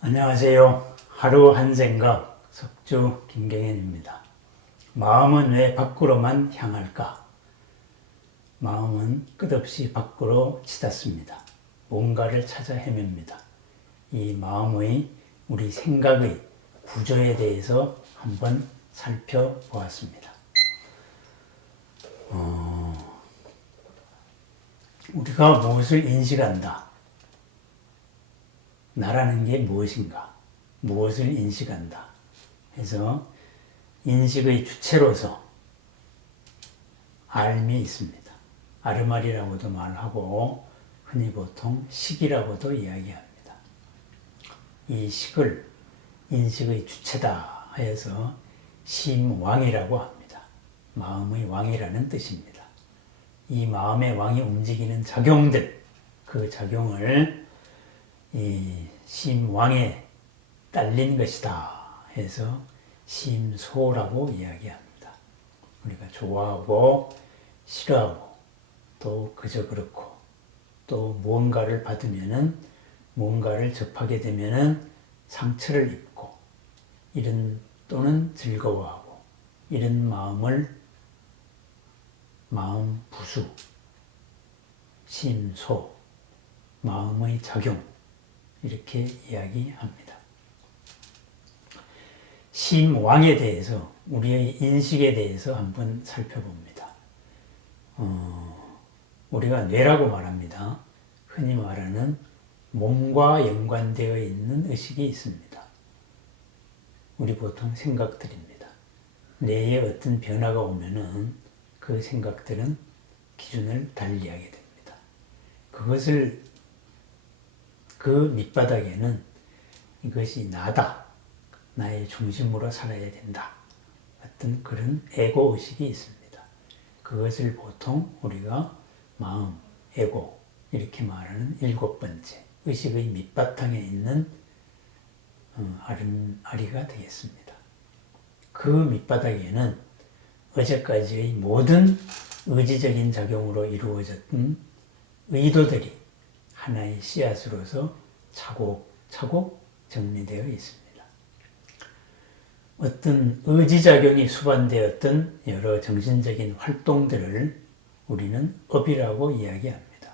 안녕하세요. 하루 한 생각 석주 김경현입니다. 마음은 왜 밖으로만 향할까? 마음은 끝없이 밖으로 치닫습니다. 뭔가를 찾아 헤맵니다. 이 마음의 우리 생각의 구조에 대해서 한번 살펴보았습니다. 우리가 무엇을 인식한다? 나라는 게 무엇인가? 무엇을 인식한다? 해서 인식의 주체로서 알미 있습니다. 아르말이라고도 말하고 흔히 보통 식이라고도 이야기합니다. 이 식을 인식의 주체다 해서 심왕이라고 합니다. 마음의 왕이라는 뜻입니다. 이 마음의 왕이 움직이는 작용들, 그 작용을 이 심왕에 딸린 것이다 해서 심소라고 이야기합니다. 우리가 좋아하고 싫어하고 또 그저 그렇고 또 무언가를 받으면은 무언가를 접하게 되면은 상처를 입고 이런 또는 즐거워하고 이런 마음을 마음 부수, 심소, 마음의 작용 이렇게 이야기합니다. 심왕에 대해서 우리의 인식에 대해서 한번 살펴봅니다. 우리가 뇌라고 말합니다. 흔히 말하는 몸과 연관되어 있는 의식이 있습니다. 우리 보통 생각들입니다. 뇌에 어떤 변화가 오면은 그 생각들은 기준을 달리하게 됩니다. 그것을 그 밑바닥에는 이것이 나다, 나의 중심으로 살아야 된다. 어떤 그런 에고 의식이 있습니다. 그것을 보통 우리가 마음, 에고 이렇게 말하는 7번째 의식의 밑바탕에 있는 아리가 되겠습니다. 그 밑바닥에는 어제까지의 모든 의지적인 작용으로 이루어졌던 의도들이 하나의 씨앗으로서 차곡차곡 정리되어 있습니다. 어떤 의지작용이 수반되었던 여러 정신적인 활동들을 우리는 업이라고 이야기합니다.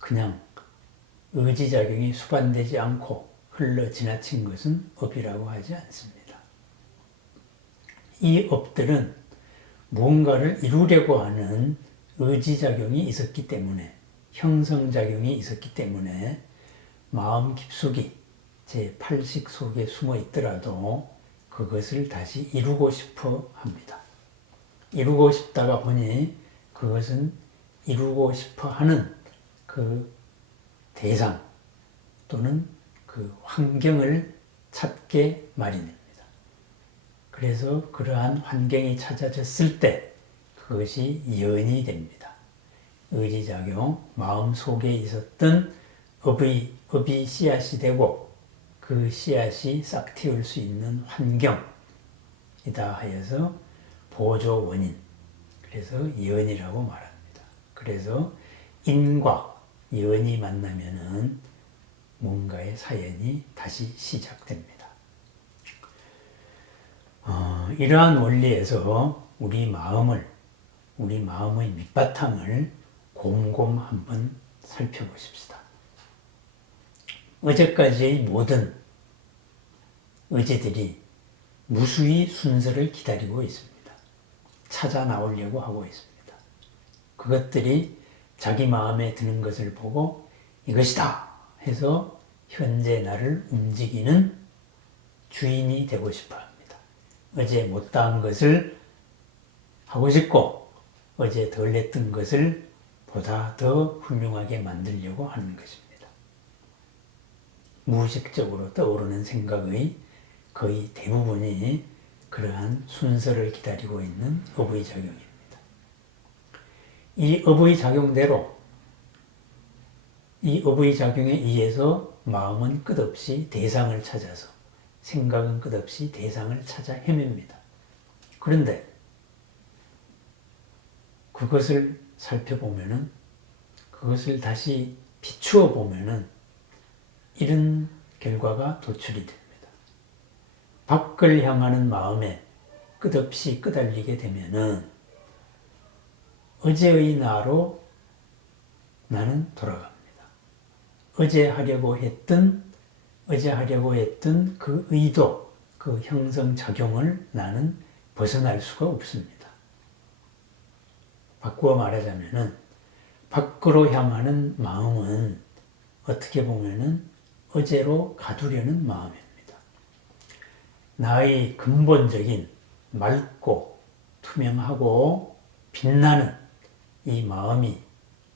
그냥 의지작용이 수반되지 않고 흘러 지나친 것은 업이라고 하지 않습니다. 이 업들은 무언가를 이루려고 하는 의지작용이 있었기 때문에 형성작용이 있었기 때문에 마음 깊숙이 제8식 속에 숨어 있더라도 그것을 다시 이루고 싶어 합니다. 이루고 싶다가 보니 그것은 이루고 싶어 하는 그 대상 또는 그 환경을 찾게 마련입니다. 그래서 그러한 환경이 찾아졌을 때 그것이 연이 됩니다. 의지작용, 마음 속에 있었던 업이 씨앗이 되고 그 씨앗이 싹 틔울 수 있는 환경이다 하여서 보조 원인, 그래서 연이라고 말합니다. 그래서 인과 연이 만나면은 뭔가의 사연이 다시 시작됩니다. 이러한 원리에서 우리 마음의 밑바탕을 곰곰 한번 살펴보십시다. 어제까지의 모든 의지들이 무수히 순서를 기다리고 있습니다. 찾아 나오려고 하고 있습니다. 그것들이 자기 마음에 드는 것을 보고 이것이다 해서 현재 나를 움직이는 주인이 되고 싶어 합니다. 어제 못다한 것을 하고 싶고 어제 덜 했던 것을 보다 더 훌륭하게 만들려고 하는 것입니다. 무의식적으로 떠오르는 생각의 거의 대부분이 그러한 순서를 기다리고 있는 업의 작용입니다. 이 업의 작용대로 이 업의 작용에 의해서 마음은 끝없이 대상을 찾아서 생각은 끝없이 대상을 찾아 헤맵니다. 그런데 그것을 살펴보면은 그것을 다시 비추어 보면은 이런 결과가 도출이 됩니다. 밖을 향하는 마음에 끝없이 끄달리게 되면은 어제의 나로 나는 돌아갑니다. 어제 하려고 했던 그 의도, 그 형성작용을 나는 벗어날 수가 없습니다. 바꾸어 말하자면은 밖으로 향하는 마음은 어떻게 보면은 어제로 가두려는 마음입니다. 나의 근본적인 맑고 투명하고 빛나는 이 마음이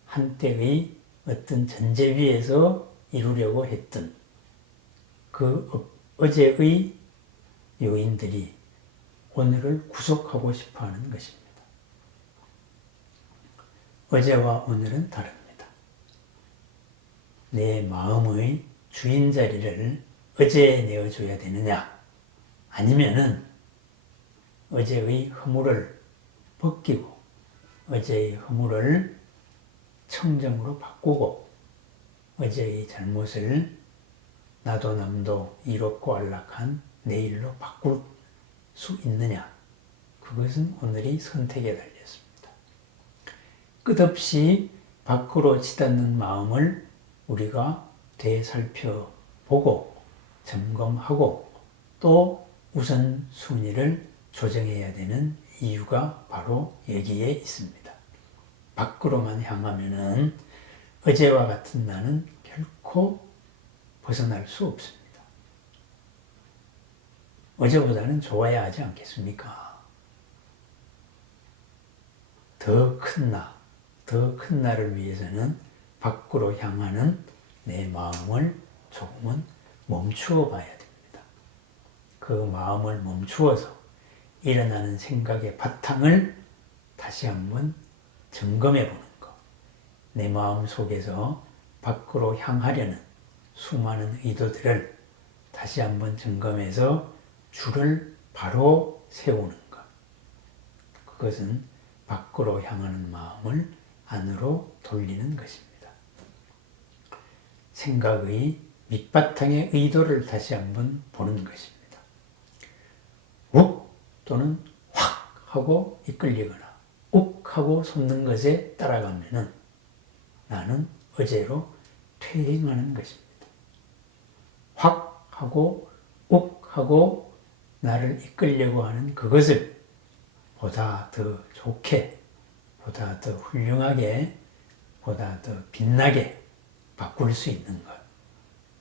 한때의 어떤 전제 위에서 이루려고 했던 그 어제의 요인들이 오늘을 구속하고 싶어하는 것입니다. 어제와 오늘은 다릅니다. 내 마음의 주인 자리를 어제에 내어줘야 되느냐, 아니면은 어제의 허물을 벗기고 어제의 허물을 청정으로 바꾸고 어제의 잘못을 나도 남도 이롭고 안락한 내일로 바꿀 수 있느냐, 그것은 오늘의 선택에 달렸습니다. 끝없이 밖으로 치닫는 마음을 우리가 되살펴보고 점검하고 또 우선순위를 조정해야 되는 이유가 바로 여기에 있습니다. 밖으로만 향하면은 어제와 같은 나는 결코 벗어날 수 없습니다. 어제보다는 좋아야 하지 않겠습니까? 더 큰 나를 위해서는 밖으로 향하는 내 마음을 조금은 멈추어 봐야 됩니다. 그 마음을 멈추어서 일어나는 생각의 바탕을 다시 한번 점검해 보는 것. 내 마음 속에서 밖으로 향하려는 수많은 의도들을 다시 한번 점검해서 줄을 바로 세우는 것. 그것은 밖으로 향하는 마음을 안으로 돌리는 것입니다. 생각의 밑바탕의 의도를 다시 한번 보는 것입니다. 욱 또는 확 하고 이끌리거나 욱 하고 솟는 것에 따라가면은 나는 어제로 퇴행하는 것입니다. 확 하고 욱 하고 나를 이끌려고 하는 그것을 보다 더 좋게, 보다 더 훌륭하게, 보다 더 빛나게 바꿀 수 있는 것,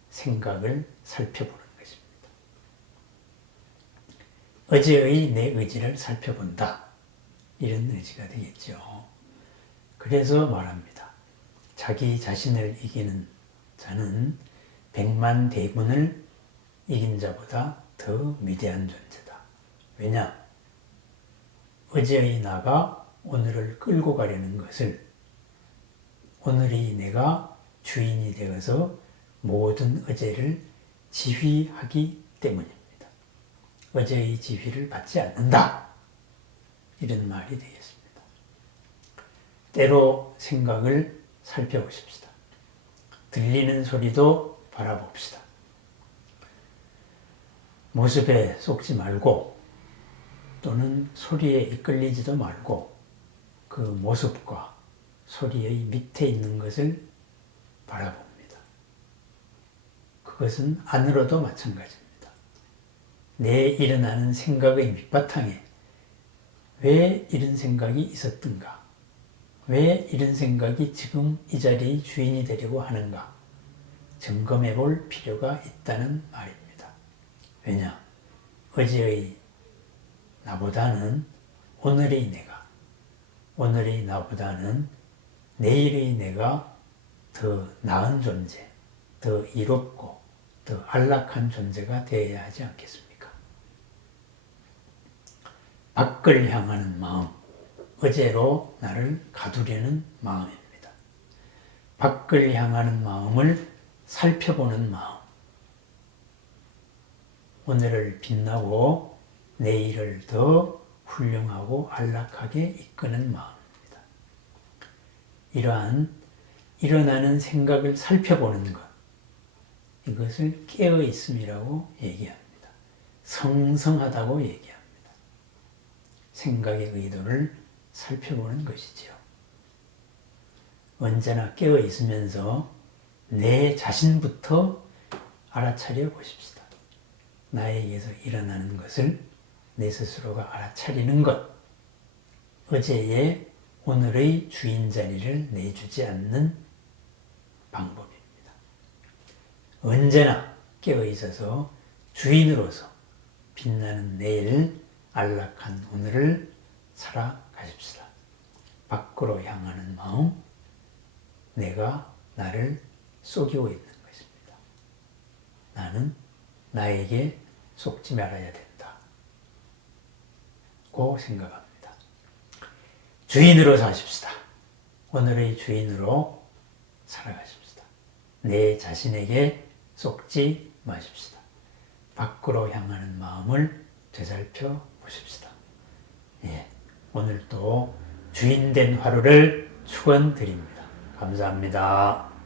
생각을 살펴보는 것입니다. 어제의 내 의지를 살펴본다, 이런 의지가 되겠죠. 그래서 말합니다. 자기 자신을 이기는 자는 백만 대군을 이긴 자보다 더 위대한 존재다. 왜냐? 어제의 나가 오늘을 끌고 가려는 것을 오늘의 내가 주인이 되어서 모든 어제를 지휘하기 때문입니다. 어제의 지휘를 받지 않는다, 이런 말이 되겠습니다. 때로 생각을 살펴보십시다. 들리는 소리도 바라봅시다. 모습에 속지 말고 또는 소리에 이끌리지도 말고 그 모습과 소리의 밑에 있는 것을 바라봅니다. 그것은 안으로도 마찬가지입니다. 내 일어나는 생각의 밑바탕에 왜 이런 생각이 있었던가? 왜 이런 생각이 지금 이 자리의 주인이 되려고 하는가? 점검해 볼 필요가 있다는 말입니다. 왜냐? 어제의 나보다는 오늘의 내가, 오늘의 나보다는 내일의 내가 더 나은 존재, 더 이롭고 더 안락한 존재가 되어야 하지 않겠습니까? 밖을 향하는 마음, 어제로 나를 가두려는 마음입니다. 밖을 향하는 마음을 살펴보는 마음, 오늘을 빛나고 내일을 더 훌륭하고 안락하게 이끄는 마음입니다. 이러한 일어나는 생각을 살펴보는 것, 이것을 깨어 있음이라고 얘기합니다. 성성하다고 얘기합니다. 생각의 의도를 살펴보는 것이지요. 언제나 깨어 있으면서 내 자신부터 알아차려 보십시다. 나에게서 일어나는 것을 내 스스로가 알아차리는 것. 어제의 오늘의 주인 자리를 내주지 않는 방법입니다. 언제나 깨어 있어서 주인으로서 빛나는 내일, 안락한 오늘을 살아가십시다. 밖으로 향하는 마음, 내가 나를 속이고 있는 것입니다. 나는 나에게 속지 말아야 된다. 고 생각합니다. 주인으로 사십시다. 오늘의 주인으로 살아가십시다. 내 자신에게 속지 마십시다. 밖으로 향하는 마음을 되살펴 보십시다. 예, 오늘도 주인된 하루를 축원드립니다. 감사합니다.